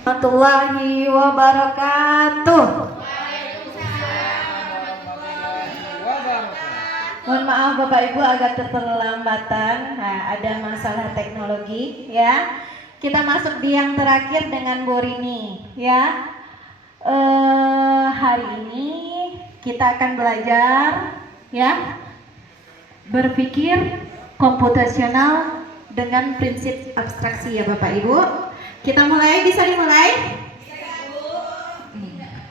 Warahmatullahi wabarakatuh. Mohon maaf Bapak Ibu agak keterlambatan, ada masalah teknologi ya. Kita masuk di yang terakhir dengan Bu Rini ya. Hari ini kita akan belajar ya berpikir komputasional dengan prinsip abstraksi ya Bapak Ibu. Kita mulai, bisa dimulai?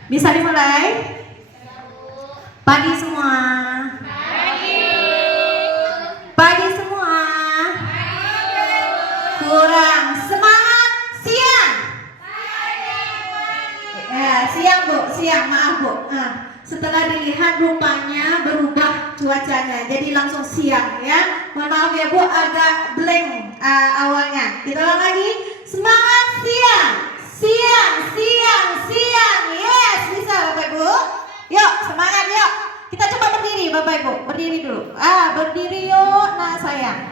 Bisa dimulai? Pagi semua. Pagi semua. Kurang semangat siang. Siang Bu, siang, maaf Bu. Setelah dilihat rupanya berubah cuacanya, jadi langsung siang ya. Mohon maaf ya Bu, agak blank awalnya. Kita ulang lagi. Semangat siang, siang, siang, siang. Yes, bisa Bapak Ibu. Yuk, semangat yuk. Kita coba berdiri Bapak Ibu, berdiri dulu. Berdiri yuk, nah sayang.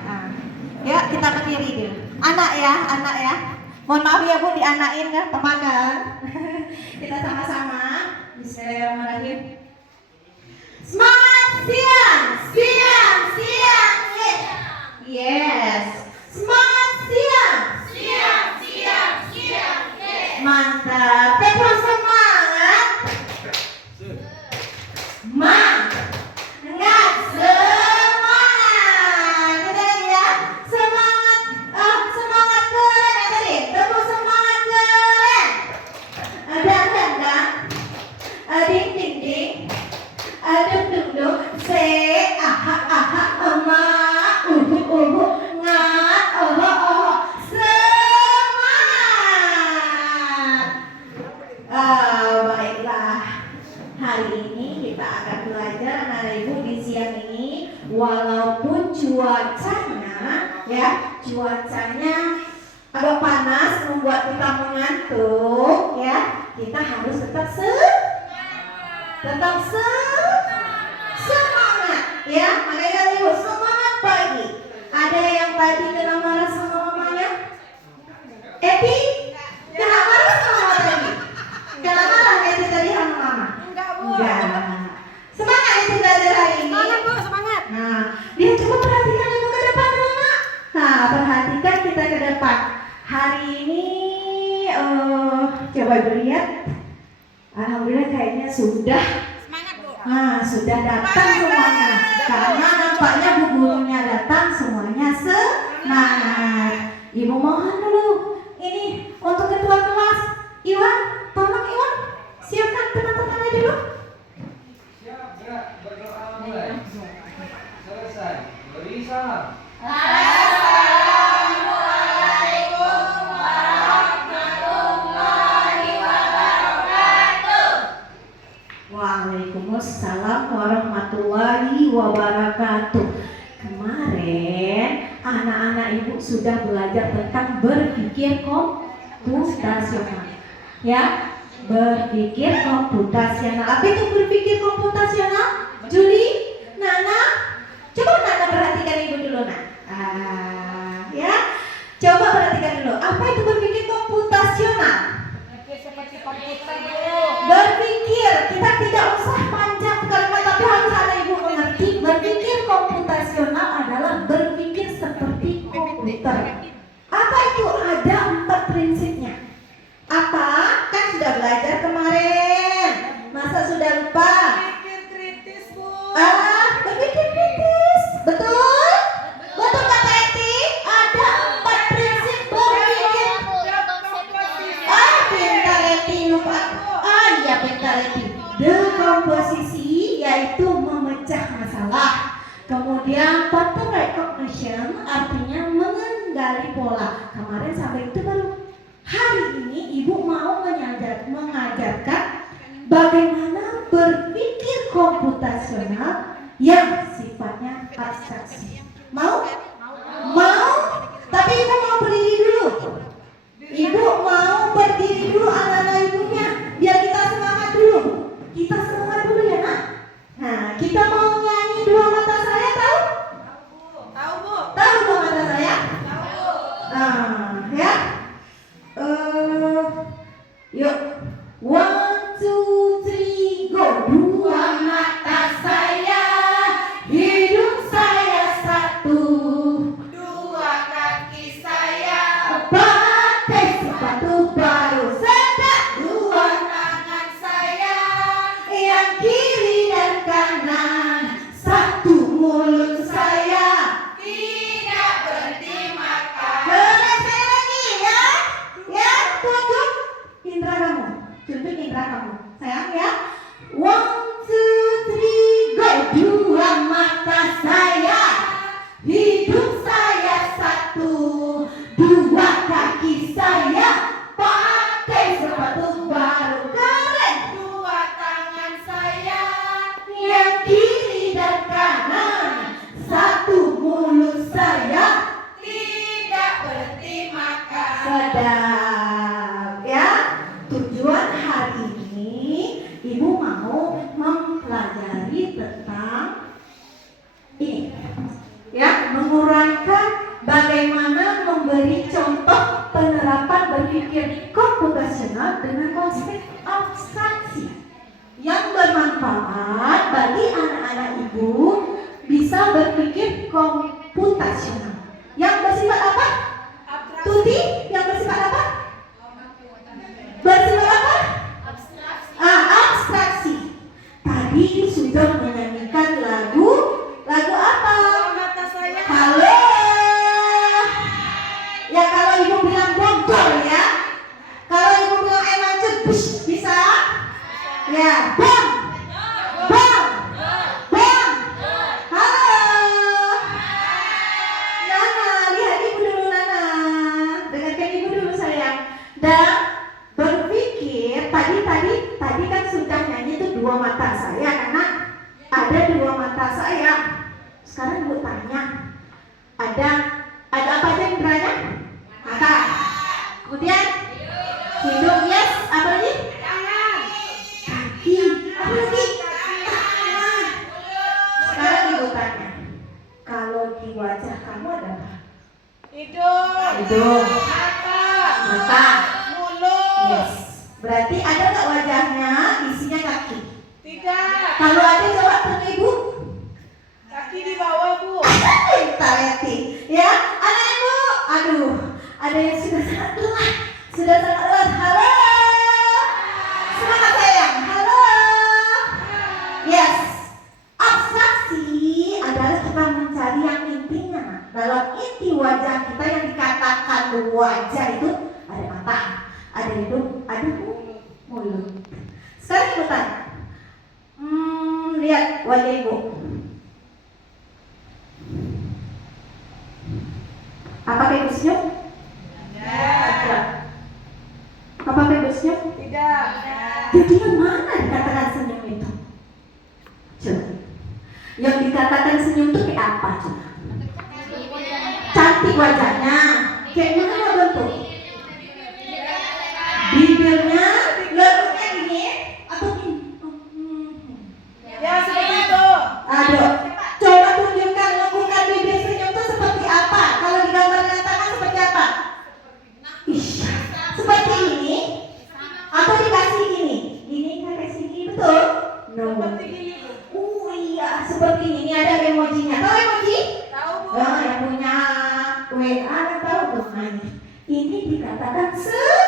Ya, kita berdiri dulu. Anak ya, anak ya. Mohon maaf ya Bu, dianakin kan, temakan. Kita sama-sama. Bismillahirrahmanirrahim. Semangat siang, siang, siang. Yes. Semangat siang. Siang, siang, siang. Mantap. Tepuk semangat. Enggak semangat. Kita lagi ya. Semangat. Semangat keren ya tadi. Tepuk semangat keren. Ada. Ding ding ding. Aduk duk duk. Se aha aha ama uhu ngat oh. Baiklah, hari ini kita akan belajar anak-anak ibu di siang ini. Walaupun cuacanya agak panas membuat kita mengantuk ya, kita harus tetap semangat ya. Makanya ibu semangat pagi. Ada yang tadi kena marah sama mamanya? Eti? Kena marah sama mama tadi? Kena marah Eti tadi sama mama? Enggak Bu. Enggak. Semangat Eti belajar hari ini. Semangat Bu, semangat. Nah, dia coba perhatikan ibu ke depan dulu Nak. Nah, perhatikan kita ke depan. Hari ini coba ibu lihat. Alhamdulillah kayaknya sudah. Semangat Bu. Sudah datang semuanya. Karena nampaknya bu gurunya datang, semuanya semangat. Ibu mohon dulu ini untuk ketua kelas Iwan, tolong Iwan siapkan teman-temannya dulu. Siap, gerak, berdoa mulai. Selesai, beri salam. Assalamualaikum warahmatullahi wabarakatuh. Waalaikumsalam warahmatullahi wabarakatuh. Kemarin anak-anak ibu sudah belajar tentang berpikir komputasional ya, berpikir komputasional. Apa itu berpikir komputasional? Juli, Nana, coba Nana perhatikan ibu dulu Nak. Ya, coba perhatikan dulu. Apa itu berpikir komputasional? Seperti komputer Bu. Berpikir, kita tidak usah panjang kalimat, tapi harus ada ibu mengerti. Berpikir komputasional adalah berpikir seperti komputer. Apa itu? Ada 4 prinsipnya. Apa? Kan sudah belajar kemarin. Masa sudah lupa? Berpikir kritis Bu. Berpikir kritis. Betul? Betul kata Eti? Ada 4 prinsip berpikir. Pintar Eti, lupa. Iya pintar Eti. Dekomposisi yaitu memecah masalah. Kemudian pattern recognition artinya mengenali pola. Kemarin sampai itu baru. Hari ini ibu mau mengajarkan bagaimana berpikir komputasional yang sifatnya abstraksi. Mau? Mau? Tapi ibu mau berdiri dulu. Ibu mau berdiri dulu anak-anak ibunya, biar kita semangat dulu. Kita semangat dulu ya Nak. Nah, Yuk. 1, 2, 3, go. Dua mata saya, hidung saya satu. Dua kaki saya, Pakai sepatu baru. Sedap. dua tangan saya, Yang kiri dan kanan. Satu mulut saya. tidak berhenti makan. Boleh saya lagi ya? Ya, tunjuk indra kamu. Tunjuk indra kamu. Sayang ya. 1, 2, 3, go. Dua mata saya, hidung saya satu. Dua kaki saya, pakai sepatu baru. Keren. Dua tangan saya, Yang kiri dan kanan. Satu mulut saya. tidak berhenti makan. Sedap ya. Tujuan hari ini Ibu mau mempelajari tentang ini ya, menguraikan bagaimana memberi contoh penerapan berpikir komputasional dengan konsep abstraksi yang bermanfaat bagi anak-anak Ibu bisa berpikir komputasional. Yang bersifat apa? Tuti, yang bersifat apa? Bersifat apa? Abstraksi. Tadi sudah menyanyikan lagu apa? Dua mata saya, Halo. Ya kalau Ibu bilang bogor ya. Kalau Ibu bilang lanjut, bisa? Ya, bom. Bom. Bom. Halo. Nana, lihat Ibu dulu Nana. Dengarkan Ibu dulu sayang. Dan berpikir tadi kan sudah nyanyi itu dua mata saya karena ada dua mata saya. Sekarang Ibu tanya, ada apa aja inderanya? Mata. Kemudian hidung, yes. Apa lagi? tangan, Kaki. Apa lagi? Tangan. Sekarang Ibu tanya, kalau di wajah kamu ada apa? hidung, Hidung. mata, Mata. mulut. Yes. Berarti ada nggak wajahnya isinya kaki? Tidak. Kalau ada coba tanya Ibu. Kaki di bawah, Bu. Pintar Yati. Ya, anak Ibu. Aduh, ada yang sudah sangat lelah. Sudah sangat lelah. Halo. Semangat sayang. Halo. Yes. Abstraksi adalah kita mencari yang intinya. Dalam inti wajah kita yang dikatakan wajah itu ada mata, ada hidung, ada mulut. Sekarang Ibu tanya. Lihat wajah Ibu. Apakah Ibu senyum? Tidak. Apakah Ibu senyum? Tidak. Jadi yang mana dikatakan senyum itu? Coba. Yang dikatakan senyum itu kayak apa coba? Cantik wajahnya. Kayak mana bentuk? Bibirnya, lembutnya gini atau gini? Ya, seperti itu. Aduh, coba tunjukkan lekukan bibir senyum itu seperti apa? Kalau di gambar nyatakan seperti apa? Ih, seperti ini atau dikasih gini? Ini kasih gini betul? No. Seperti gini, Bu. Iya, seperti ini. Ini ada emojinya. Tahu emoji? Tahu, Bu? Yang punya WA tahu tuh ini. Ini dikatakan senyum.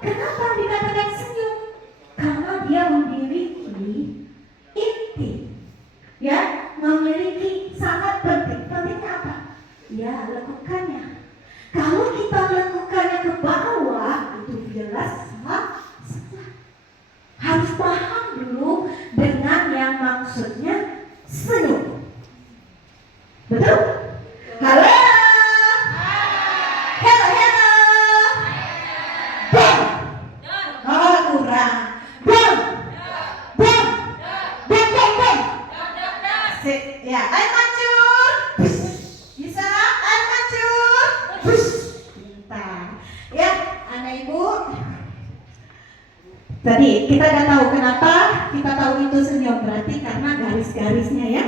Kenapa dikatakan senyum? Karena dia memiliki inti, ya, memiliki sangat penting. Pentingnya apa? Ya, lekukannya. Kalau kita lekukannya ke bawah, itu jelas salah. Harus paham dulu dengan yang maksudnya senyum. Betul? Halo. Hello, hello. Bom. Oh, kurang. Bom. Bom. Bom, bom, bom. Sip. Ya, air mancur. Bisa? Air mancur. Pintar. Ya, anak Ibu. Tadi kita udah tahu kenapa kita tahu itu senyum, berarti karena garis-garisnya ya.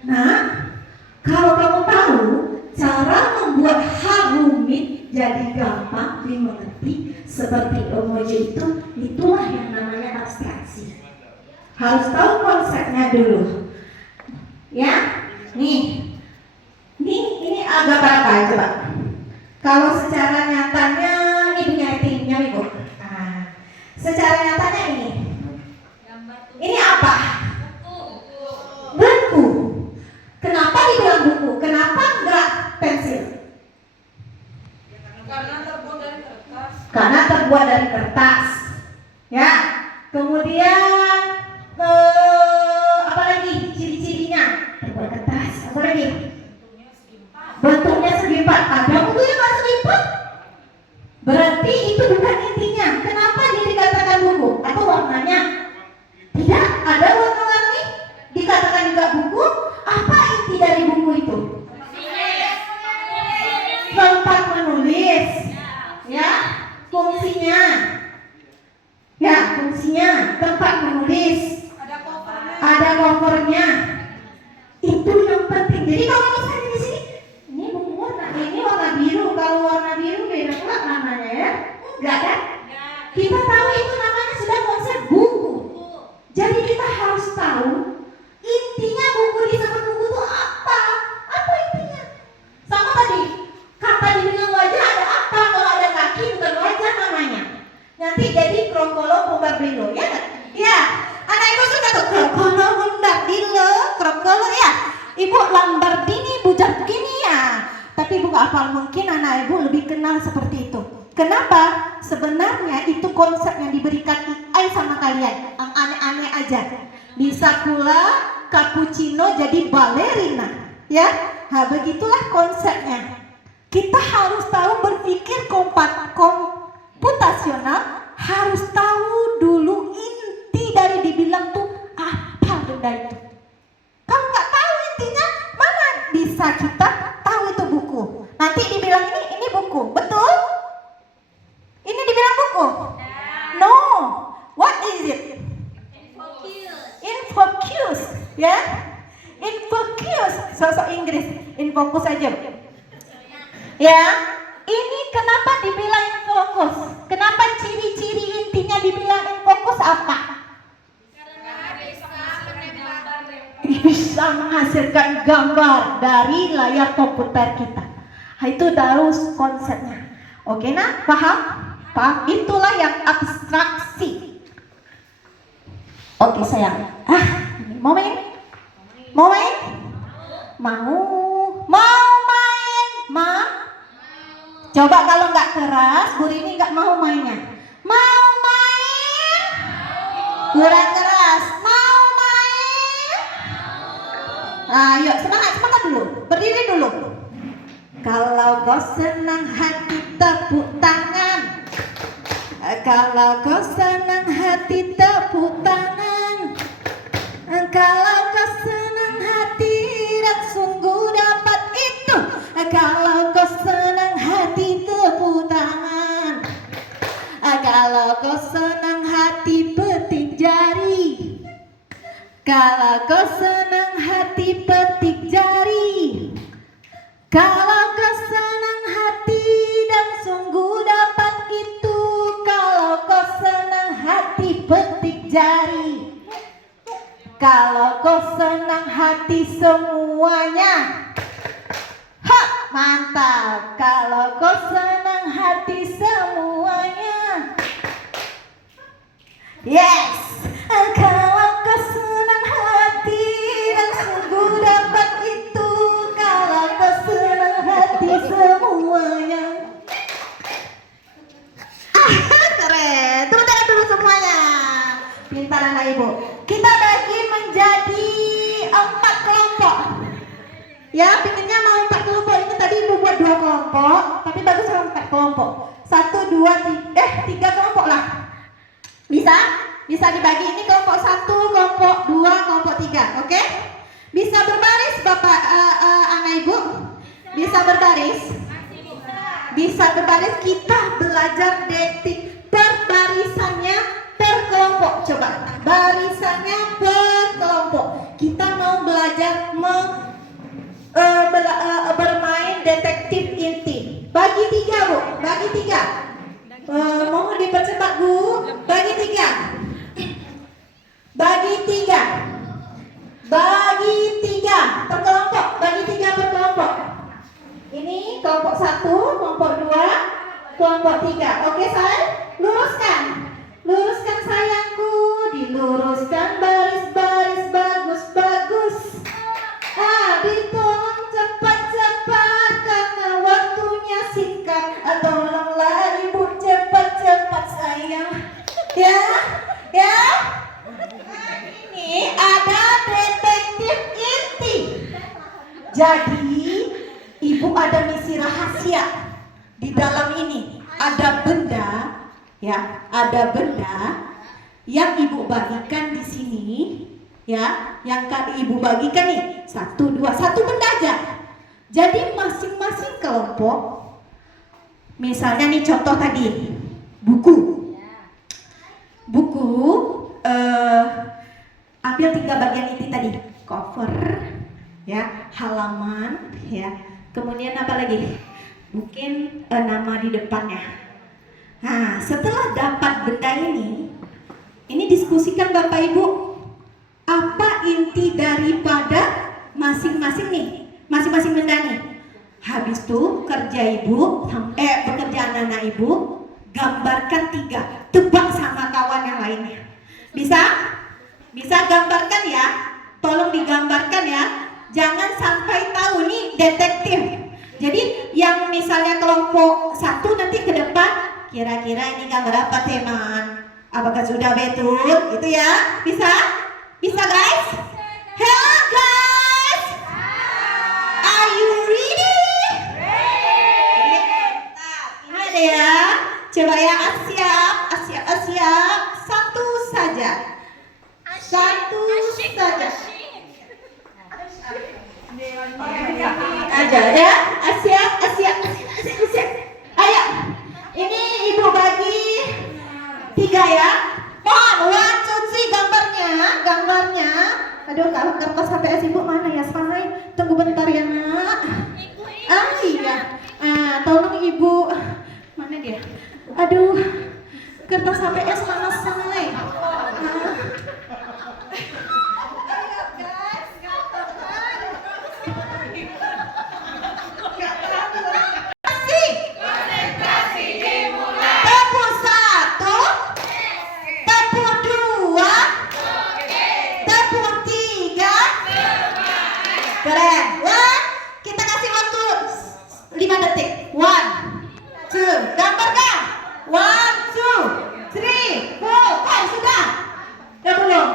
Nah, kalau kamu tahu cara membuat H rumit jadi gampang dimengerti seperti emoji itulah yang namanya abstraksi. Harus tahu konsepnya dulu. Ya, nih ini agak berapa coba? Kalau secara nyatanya ini punya timnya Ibu. Nah, secara nyatanya ini apa? Buku. Kenapa dibilang buku? Kenapa enggak pensil? Karena terbuat dari kertas. Karena terbuat dari kertas. Ya. Kemudian apa lagi ciri-cirinya? Terbuat kertas. Apa lagi? Bentuknya segi empat. Ada buku yang nggak segi empat? Berarti itu bukan intinya. Kenapa dia dikatakan buku? Atau warnanya? Tidak ada warna-warni. Dikatakan juga buku. Apa inti dari buku itu? Tempat menulis. Ya, fungsinya. Ya, fungsinya tempat menulis. Ada covernya. Itu yang penting. Jadi kalau misalnya di sini, ini buku ini warna biru. Kalau warna biru beda pula namanya ya. Enggak kan? Kita tahu itu namanya sudah konsep buku. Jadi kita harus tahu intinya buku disebut buku itu apa? Apa intinya? Sama tadi kata dibilang wajah ada apa? Kalau ada kaki bukan wajah namanya. Nanti jadi krokolo bombardilo ya kan? Ya. Anak ibu suka tuh krokolo bombardilo, krokolo ya. Ibu Lambardini bujang begini ya. Tapi ibu gak hafal, mungkin anak ibu lebih kenal seperti itu. Kenapa? Sebenarnya itu konsep yang diberikan AI sama kalian. Yang aneh-aneh aja. Bisa pula cappuccino jadi ballerina. Ya, nah begitulah konsepnya. Kita harus tahu berpikir komputasional. Harus tahu dulu inti dari dibilang tuh apa benda itu. Kalau nggak tahu intinya, mana bisa kita tahu itu buku. Nanti dibilang ini buku, betul? Ini dibilang buku? No. What is it? Infocus, ya? Infocus, sosok Inggris, infocus aja. Ya, ini kenapa dibilang infocus? Kenapa ciri-ciri intinya dibilang infocus apa? Bisa menghasilkan gambar dari layar komputer kita. Nah, itu harus konsepnya. Oke nah, paham? Paham? Itulah yang abstraksi. Oke sayang. Mau main? Mau main? Mau main? Coba kalau nggak keras, Bu Rini nggak mau mainnya. Mau main? Kurang keras. Mau main? Ayo semangat dulu. Berdiri dulu. Kalau kau senang hati tepuk tangan. Kalau kau senang hati tepuk tangan. Kalau kau senang hati dan sungguh dapat itu. Kalau kau senang hati tepuk tangan. Kalau kau senang hati petik jari. Kalau kau senang hati petik jari. Kalau kau senang hati dan sungguh dapat itu. Kalau kau senang hati petik jari. Kalau kau senang hati semuanya. Ha, mantap. Kalau kau senang hati semuanya. Yes. Kalau kau senang hati dan sungguh dapat itu. Kalau kau senang hati semuanya. Keren. Tepuk tangan dulu semuanya. Pintar anak ibu. Kita bagi menjadi 4 kelompok. Ya, pinginnya mau 4 kelompok. Ini tadi ibu buat 2 kelompok, tapi bagus kalau 4 kelompok. 1, 2, 3 kelompok lah. Bisa dibagi ini kelompok 1, kelompok 2, kelompok 3. Oke? Bisa berbaris Bapak anak ibu? Bisa berbaris? Bisa berbaris. Kita belajar detik per barisannya per kelompok. Coba barisannya per kelompok. Kita mau belajar bermain detektif inti. Bagi 3 bu. bagi 3. Mohon dipercepat Bu. Bagi 3. Bagi 3. Bagi 3 per kelompok. Bagi 3 per kelompok. Ini kelompok 1, kelompok 2, kelompok 3. Oke sayang? Luruskan. Luruskan sayangku. Diluruskan baris-baris bagus-bagus. Ditolong cepat-cepat karena waktunya singkat. Tolonglah ibu cepat-cepat sayang. Ya. Ini ada detektif inti. Jadi ibu ada misi rahasia di dalam ini. Ada benda, ya, ada benda yang ibu bagikan di sini, ya, yang ibu bagikan nih 1, 2, 1 benda aja. Jadi masing-masing kelompok, misalnya nih contoh tadi buku, ambil 3 bagian inti tadi, cover, ya, halaman, ya, kemudian apa lagi? Mungkin nama di depannya. Nah, setelah dapat benda ini diskusikan Bapak Ibu, apa inti daripada masing-masing nih, masing-masing benda nih. Habis itu kerja ibu, pekerjaan anak ibu, gambarkan 3, tebak sama kawan yang lainnya. Bisa? Bisa gambarkan ya? Tolong digambarkan ya. Jangan sampai tahu nih detektif. Jadi yang misalnya kelompok 1 nanti ke depan, kira-kira ini gambar apa teman? Apakah sudah betul? Gitu ya? Bisa? Bisa guys? Hello guys! Are you ready? Ini ada ya. Coba ya, siap. Satu saja. Aja ya. Siap. Ayo. Ini ibu bagi 3 ya. Mohon 1, 2, 3 gambarnya. Aduh, kalau kertas HPS ibu mana ya say? Tunggu bentar ya nak. Iya. Tolong ibu. Mana dia? Aduh, kertas HPS mana say? Keren. Kita kasih waktu 5 detik. 1, 2, gambarkan. 1, 2, 3, 4. Sudah? Ya belum?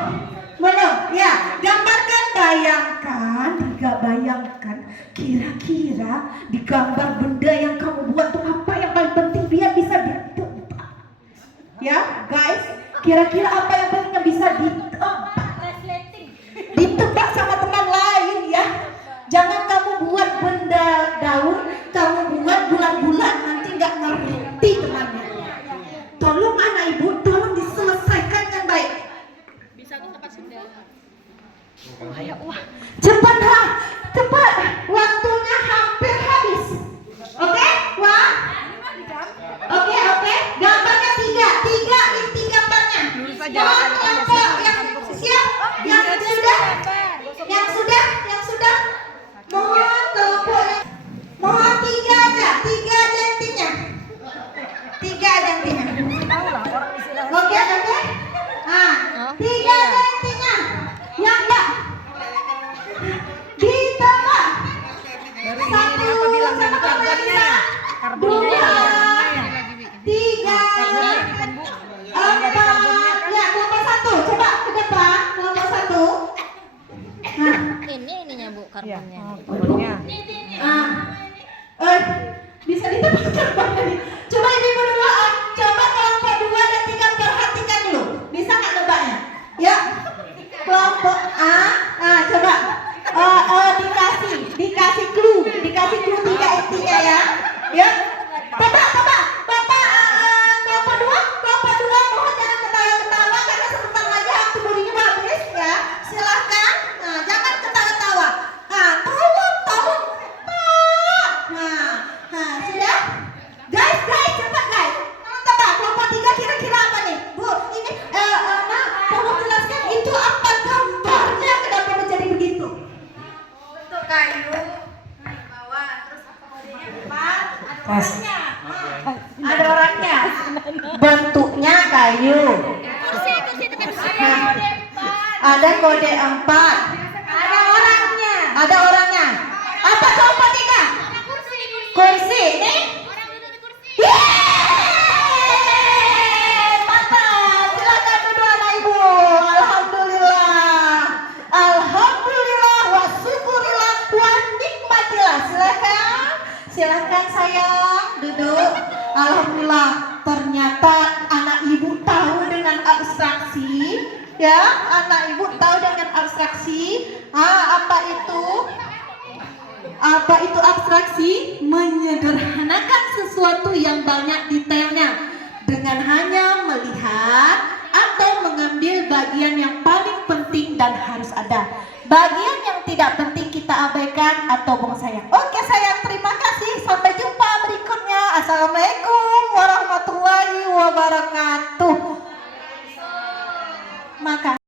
Ya, gambarkan. Bayangkan. Kira-kira di gambar benda yang kamu buat tuh apa yang paling penting dia bisa ditebak. Ya, guys. Kira-kira apa yang penting bisa ditebak? Ditebak sama teman lain ya. Jangan kamu buat benda daun, kamu buat bulan-bulan, nanti nggak ngerti temannya. Tolong anak ibu, tolong diselesaikan yang baik. Bisa tuh tempat senda. Cepat, waktunya hampir habis. Oke, Oke, gambarnya 3 inti gambarnya. Mohon kelompok yang siap, yang sudah. Mohon kelompok yang, mohon 3 aja intinya. 3 aja intinya. Oke. 3 aja intinya. Yang enggak ditebak. 1, sama karbonnya. 2, 3, 4. Ya, kelompok 1. Coba ke depan, kelompok 1. Ininya Bu, karbonnya. Bisa ditebak nih. Coba ibu dulu, coba kelompok 2 dan 3 perhatikan dulu. Bisa nggak nebaknya? Ya, kelompok A. Coba dikasih clue 3 intinya ya. Ya, tebak. Bapak kelompok 2 mohon jangan ketawa-ketawa karena sebentar lagi waktu bodinya habis ya. Silahkan. Jangan ketawa-tawa. Tolong Ada orangnya. Bentuknya kayu. Kursi depan Nah, ada kode 4. Ada orangnya. Ada orangnya. Apa kelompok 3? Kursi. Ini? Yeay! Mantap. Silakan duduk anak ibu. Alhamdulillah. Alhamdulillah wa syukurillah wa nikmatillah. Silakan. Silakan sayang duduk. Alhamdulillah. Ternyata anak ibu tahu dengan abstraksi. Ya, anak ibu tahu dengan abstraksi. Apa itu? Apa itu abstraksi? Menyederhanakan sesuatu yang banyak detailnya dengan hanya melihat atau mengambil bagian yang paling penting dan harus ada. Bagian yang tidak penting kita abaikan atau buang sayang. Oke sayang, terima kasih. Sampai jumpa berikutnya. Assalamualaikum warahmatullahi wabarakatuh.